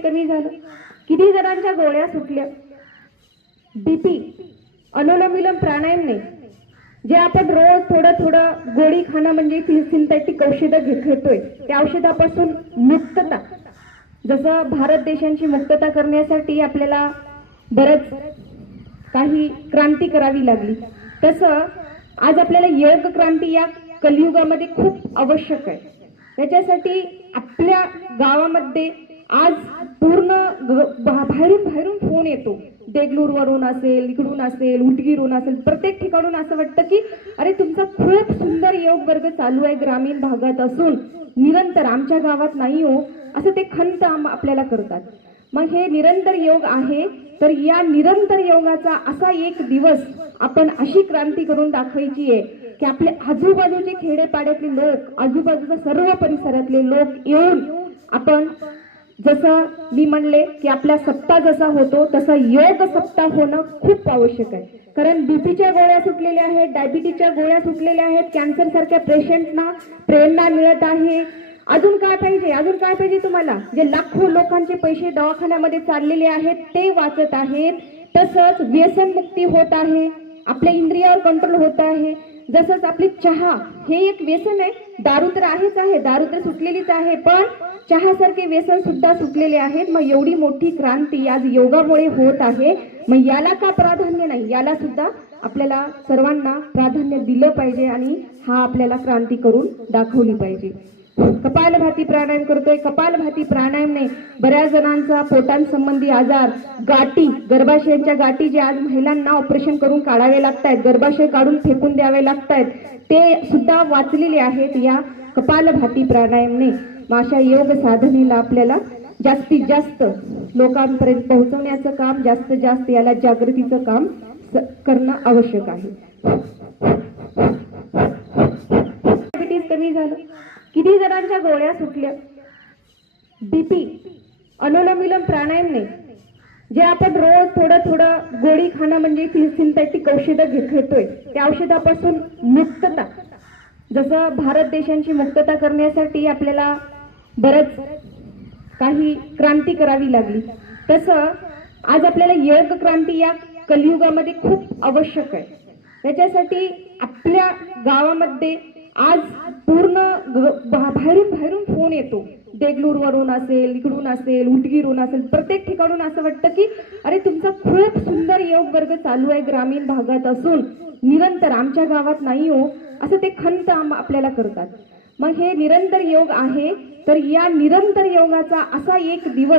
Diabetes कमी झालं, किती जणांच्या गोळ्या सुटल्या, बीपी, अनुलोम विलोम प्राणायामने जे आपण रोज थोडं थोडं गोळी खाणं म्हणजे सिंथेटिक औषधं घेतोय त्या औषधापासून मुक्तता, जसं भारत देशांची मुक्तता करण्यासाठी आपल्याला बरंच काही क्रांती करावी लागली, तसं आज आपल्याला योग क्रांती या कलियुगामध्ये खूप आवश्यक आहे. त्याच्यासाठी आपल्या गावामध्ये आज पूर्ण बाहेरून बाहेरून फोन येतो, देगलूरवरून असेल, इकडून असेल, उटगीरून असेल, प्रत्येक ठिकाणून असं वाटतं की अरे तुमचा खूप सुंदर योग वर्ग चालू आहे ग्रामीण भागात असून निरंतर आमच्या गावात नाही हो, असं ते खंत आपल्याला करतात. मग हे निरंतर योग आहे, तर या निरंतर योगाचा असा एक दिवस आपण अशी क्रांती करून दाखवायची आहे की आपले आजूबाजूचे खेडेपाड्यातले लोक, आजूबाजूच्या सर्व परिसरातले लोक येऊन आपण, जसं मी म्हणले की आपला सप्ताह जसा होतो तसा योग सप्ताह होणं खूप आवश्यक आहे. कारण बीपीच्या गोळ्या सुटलेल्या आहेत, डायबिटीजच्या गोळ्या सुटलेल्या आहेत, कॅन्सर सारख्या पेशंटना प्रेरणा मिळत आहे. अजून काय पाहिजे, अजून काय पाहिजे तुम्हाला? जे लाखो लोकांचे पैसे दवाखान्यामध्ये चाललेले आहेत ते वाचत आहेत. तसंच व्यसन मुक्ती होत आहे, आपल्या इंद्रियावर कंट्रोल होत आहे. जसंच आपली चहा हे एक व्यसन आहे, दारू तर आहेच आहे, दारू तर सुटलेलीच आहे, पण चहासारखे व्यसन सुद्धा सुटलेले आहेत. मग एवढी मोठी क्रांती आज योगामुळे होत आहे, मग याला का प्राधान्य नाही? याला सुद्धा आपल्याला सर्वांना प्राधान्य दिलं पाहिजे आणि हा आपल्याला क्रांती करून दाखवली पाहिजे. कपालभाती प्राणायाम करतोय. कपालभाती प्राणायामने बऱ्याच जणांचा पोटांसंबंधी आजार, गाठी, गर्भाशयांच्या गाठी जे आज महिलांना ऑपरेशन करून काढावे लागतात, गर्भाशय काढून फेकून द्यावे लागतात, ते सुद्धा वाचलेले आहेत या कपालभाती प्राणायामने. अशा योग साधनेला आपल्याला जास्तीत जास्त लोकांपर्यंत पोहोचवण्याचं काम, जास्तीत जास्त याला जागृतीचं काम करणं आवश्यक आहे. डायबिटीज कमी झालं, किती जणांच्या गोळ्या सुटल्या, बीपी, अनुलोम विलोम प्राणायामने जे आपण रोज थोडं थोडं गोळी खाणं म्हणजे सिंथेटिक औषधं घेतोय त्या औषधापासून मुक्तता, जसं भारत देशांची मुक्तता करण्यासाठी आपल्याला बरंच काही क्रांती करावी लागली, तसं आज आपल्याला योग क्रांती या कलियुगामध्ये खूप आवश्यक आहे. त्याच्यासाठी आपल्या गावामध्ये आज पूर्ण बाहेरून बाहेरून फोन येतो, देगलूरवरून असेल, इकडून असेल, उटगीरून असेल, प्रत्येक ठिकाणून असं वाटतं की अरे तुमचा खूप सुंदर योग वर्ग चालू आहे ग्रामीण भागात असून निरंतर आमच्या गावात नाही हो, असं ते खंत आपल्याला करतात. मग हे निरंतर योग आहे, तर या निरंतर योगाचा असा एक दिवस